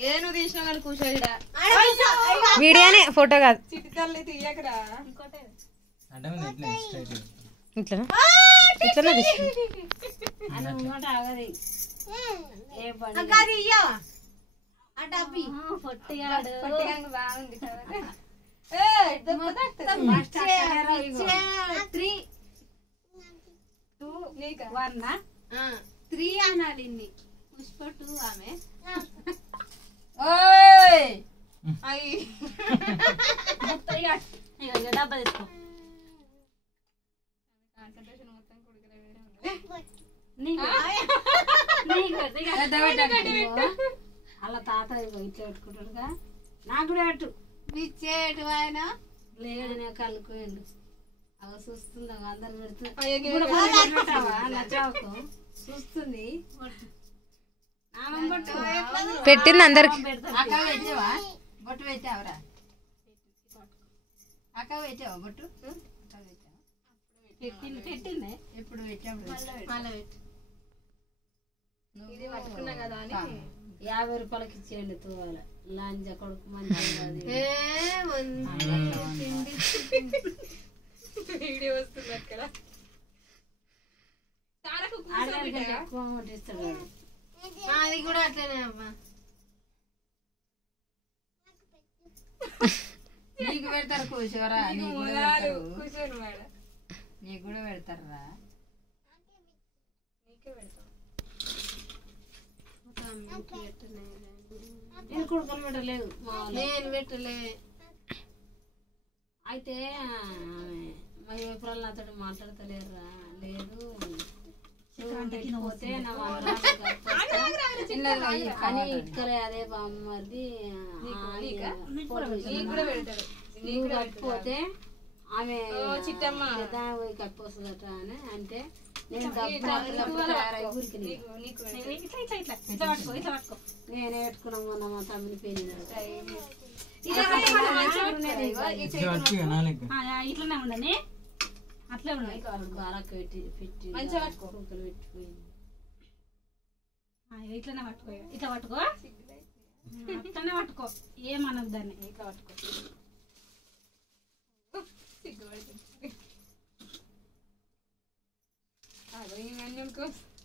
ఏ నువ్వు తీసినా కానీ కూర్చోయిడా వీడియోనే ఫోటో కాదు చిటికల్ని తీయకరా ఇట్లా ఇట్లనే బాగుంది త్రీ అనాలి పుష్ప 2 ఆమె డబ్బా తీసుకో అలా తాత ఇట్లా పెట్టుకుంటాడుగా నాకు కూడా అటు పిచ్చేటు ఆయన లేదు నేను కలుకోండు అవ చూస్తుంది అందరు పెడుతుంది చూస్తుంది పెట్టింది అందరికి అక్క పెట్టావా బొట్టు పెట్టావరా అక్క పెట్టావా బొట్టు పెట్టిందే ఎప్పుడు పెట్టాడు ఇది పట్టుకున్నా కదా అని 50 రూపాయలకి ఇచ్చేయండి తోవాల లాంజ కొడుకు మంచి వీడియో వస్తుంది అక్కడ ఎక్కువ ఇస్తాడు అది కూడా అట్లనే అమ్మా నీకు పెడతారు కూర్చోరా కూర్చోను మేడం నీకు కూడా పెడతారా నీకే పెడతాం నేను కొడుకులు పెట్టలేదు నేను పెట్టలే అయితే మా ఏప్రిల్ నాతో మాట్లాడతలేరురా లేదు పోతే కానీ ఇటుకలే అదే బామ్మది కట్టిపోతే ఆమె చిట్టమ్మ పోయి కట్టిపోతుందట అని అంటే నేను నేనే పెట్టుకున్నాం మొన్న మా తమ్ముని పెళ్ళి ఇట్లనే ఉండని అట్లే ఉన్నాయి బాలక్క పెట్టి కుక్కలు పెట్టిపోయింది ఇట్లనే పట్టుకో ఇట్లా పట్టుకో అట్లనే పట్టుకో ఏమనదు దాన్ని ఇట్లా పట్టుకో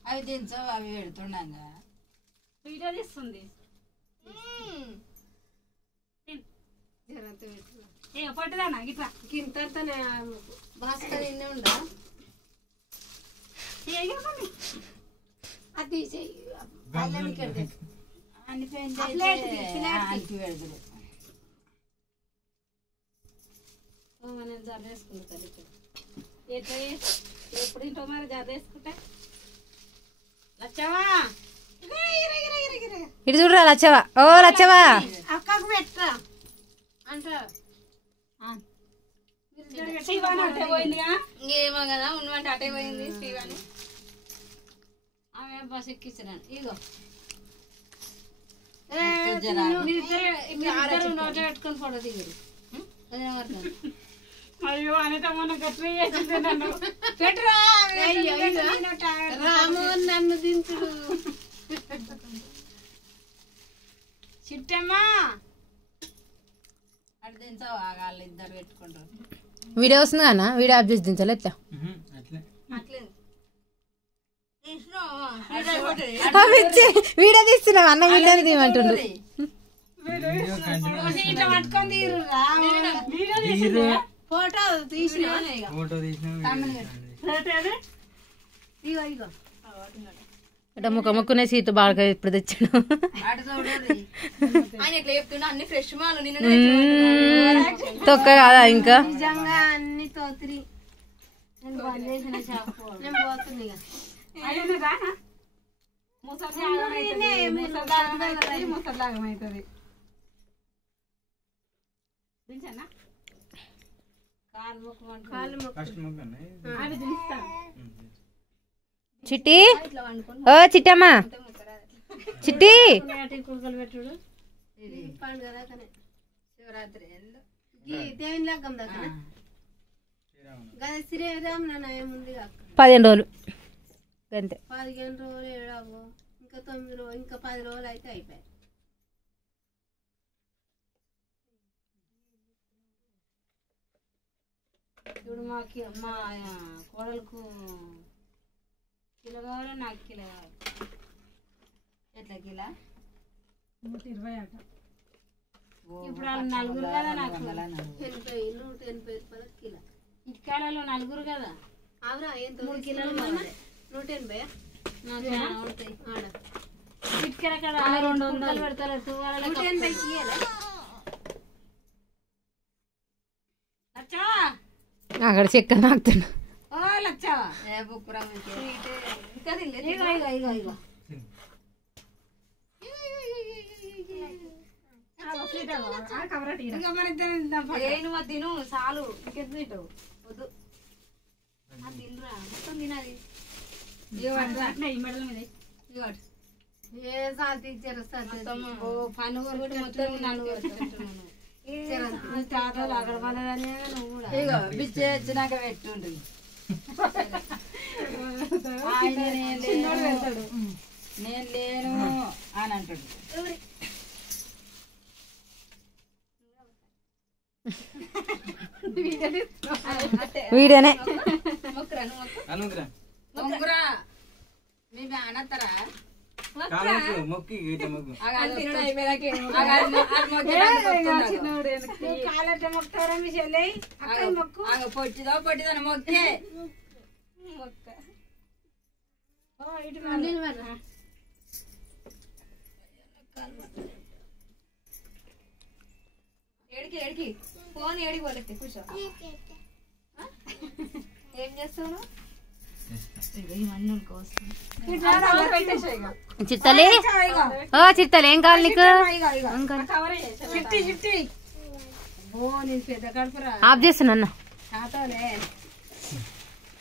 అవి దించవు అవి పెడుతుండగా వీడియో తీస్తుంది ఏ పట్టుదానా ఇట్లా కింద భాస్కర్ ఇన్నే ఉండా అది అన్ని పెంచి పెడతాడు నేను జర వేసుకుంటా ఎట్లా ఎప్పుడు ఇంటో మరి జర వేసుకుంటా లచ్చవా ఇటు చూడరా లచ్చవా ఓ లచ్చవా అక్కకు పెట్టరా అంటా శివాని అట్టే పోయిందిగా ఇంకేమో కదా ఉన్నవంటే అటే పోయింది శ్రీవాణి ఆమె బస్ ఎక్కించాను ఇగో పెట్టుకొని ఫోటో దిగారు అయ్యో అనిత మొన్న గట్రీ చేసింది నన్ను పెట్టరా రాము నన్ను దించుడు చిట్టమ్మా అటు దించవు వాళ్ళు ఇద్దరు పెట్టుకుంటారు వీడియో వస్తుంది కదా వీడియో ఆఫ్ చేసి దించాలి ఎట్లా వీడియో తీస్తున్నాం అన్న వీడియో తీయమంటుండ్రు ఇట్లా పట్టుకొని తీరురా ఫోటో తీసిన ఇట్లా ముఖ ముక్కునే సీటు బాగా ఇప్పుడు తెచ్చాడు అటు చూడండి ఆయన ఎట్లా చెప్తున్నా అన్ని ఫ్రెష్ మాలు నిన్న తొక్క కాదా ఇంకా నిజంగా అన్ని తోతిరి నేను బంద్ చేసిన షాప్ నేను పోతుంది ఇక ముసలాగమవుతుంది అది దిస్తా చిట్టి ఓ చిట్టమ్మా చిట్టి కుక్కలు పెట్టుడు పండుగ దాకానే శివరాత్రి దేవుని లగ్గం దాకా శ్రీరామ్ నాన్న ఏముంది 15 రోజులు అంతే 15 రోజులు ఏడాగో ఇంకా 9 రోజులు ఇంకా 10 రోజులు అయితే అయిపోయాయి ఇప్పుడు మా కోడలకు కిలో కావాలి, నాకు కిలో కావాలి. ఎట్లా కిలా 120 అట. ఇప్పుడు వాళ్ళు నలుగురు కదా, నాకు 180 రూపాయల కిలో. ఇటుకాయలలో నలుగురు కదా, అవునా ఎంత 3 కిలోలు 180 ఉంటాయి. ఆడ ఇటుకల కాడ 200 పెడతారు. 180 ఇయ్యాలి. లచ్చా అక్కడ చెక్క నాకుతున్నా. ఓ లచ్చా బుక్కురా ఇగో ఇగో ఇగో ఇగో ఇంకా మరి నువ్వు తిను చాలు ఇంకెంత తింటావు వద్దు తినరా మొత్తం తినాలి ఏ సాల్ తీర్చారు పని కూడా మొత్తం తాతలు అక్కడ పడదని నువ్వు కూడా ఇగో బిచ్చే వచ్చినాక పెట్టుండ్రి నేను లేను అని అంటాడు. వీడియోనే మొక్కురా మేము అనత్తరా కాలట మొక్కరా మీ చెల్లి అక్కడ మొక్కు పొట్టిదో పొట్టిదని మొక్కే మొక్క ఇటు ఏడికి ఏడికి ఫోన్ ఏడికి పోలేదు కూర్చో. ఏం చేస్తావు చిత్తలి ఓ చిత్తలి ఏం కావాలి నీకు? చిట్టి చిట్టి ఓ నేను పెద్ద కడుపురా ఆఫ్ చేస్తున్నా తాతలే